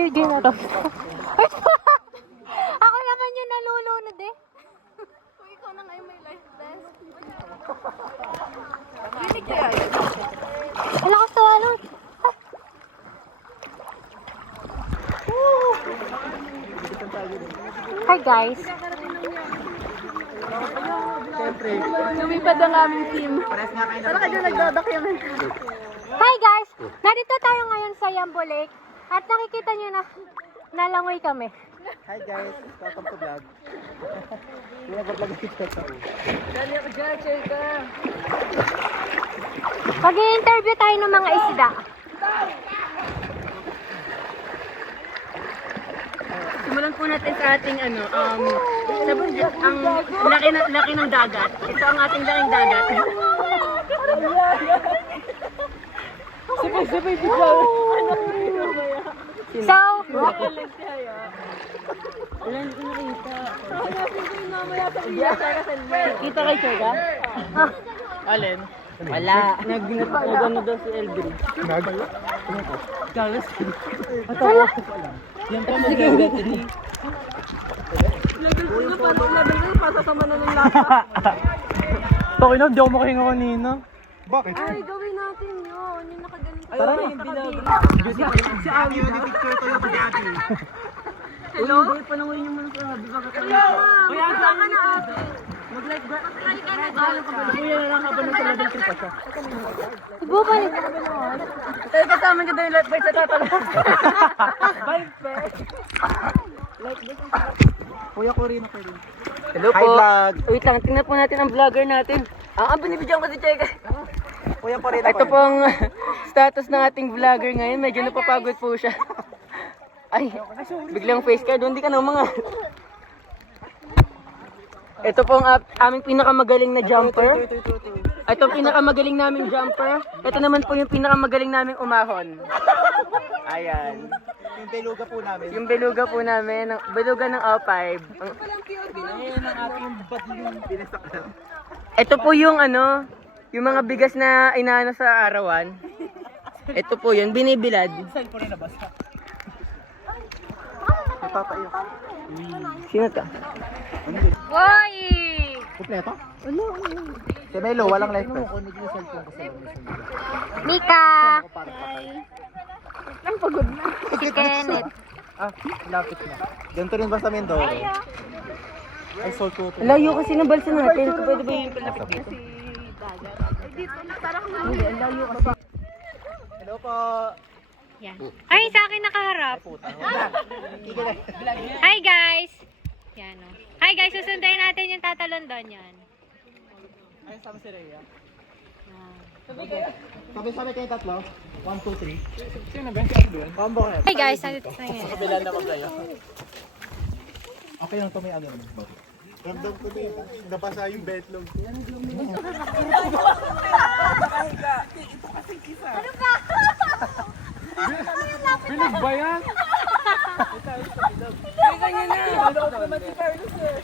Virgin na to. Ako naman yung nalulunod eh. Kung ikaw na ngayon may life vest. Rinig kaya yun? Wala ka sa ano. Hi guys. Siyempre. Lumipad ang aming team. Para ka dyan nagdodocument. Hi guys. Narito tayo ngayon sa Yambo Lake. At nakikita nyo na nalangoy kami. Hi guys, welcome to vlog. Hindi nag-vlog ito sa Dali ako dyan, Cheka. Mag-i-interview tayo ng mga isda. Simulan po natin sa ating ano, ang laki ng dagat. Ito ang ating laking dagat. Sabay, bigla. So, Kita kay Cheka? Alin? Wala. Nag-ano daw si Eldrin. Galas. Yan pa mag-gagat ini. Level ko pasasama na ng lata. Okay na, hindi ako makahinga kanina. Bakit? Ay, gawin natin yun. Yung nakagaling. Tara na yung bilag. Si Ami yung picture ko yung pag-ati. Hello? Uy, panawin yung mga sabi. Kuya, saan ka na ate? Mag-like ba? Halika na. Kuya na lang habang nasa level 3 pa siya. ibubalik. Tayo kasama ka daw yung life bite sa tatalon. Bye, Pet. Kuya ko rin ako rin. Hello Hi vlog. Wait lang, tingnan po natin ang vlogger natin. Ang binibigyan ko si Cheka. Kuya ko rin ako. Ito pong status ng ating vlogger ngayon. Medyo napapagod po siya. Ay, biglang face card. Hindi ka na mga. Ito pong aming pinakamagaling na jumper. Ito ang pinakamagaling naming jumper. Ito naman po yung pinakamagaling naming umahon. Ayan. Yung beluga po namin. Yung beluga po namin, beluga ng A5. Ayan ang ating badling pinasak na. Ito po yung ano, yung mga bigas na inaano sa arawan. Ito po yun, binibilad. Saan ko rin nabasa? Napapaiyak. Sino to? Ano yun? Woy! Kompleto? Ano? Si Melo, walang life vest. Mika! Ang pagod na. Si Kenneth. Ah, lapit na. Ganito rin ba sa Mindoro? Ay, salt ko. Layo kasi ng balsa natin. Pwede ba yung palapit dito? Hello po. Yan. Ay, sa akin nakaharap. Puta. Hi guys! Yan o. Hi guys, susundayin natin yung tatalon doon yan. Ay, sama si Rhea. Sabi kayo tatlo. 1, 2, 3. Sino ba? Combo kayo. Hi guys, nandito na yan. Kabila na maglayo. Okay lang ito may ano naman. Ramdam ko din. Napasa yung betlog. Ano ba? Bilig ba yan? Kanya na. Ano naman si Carlos eh.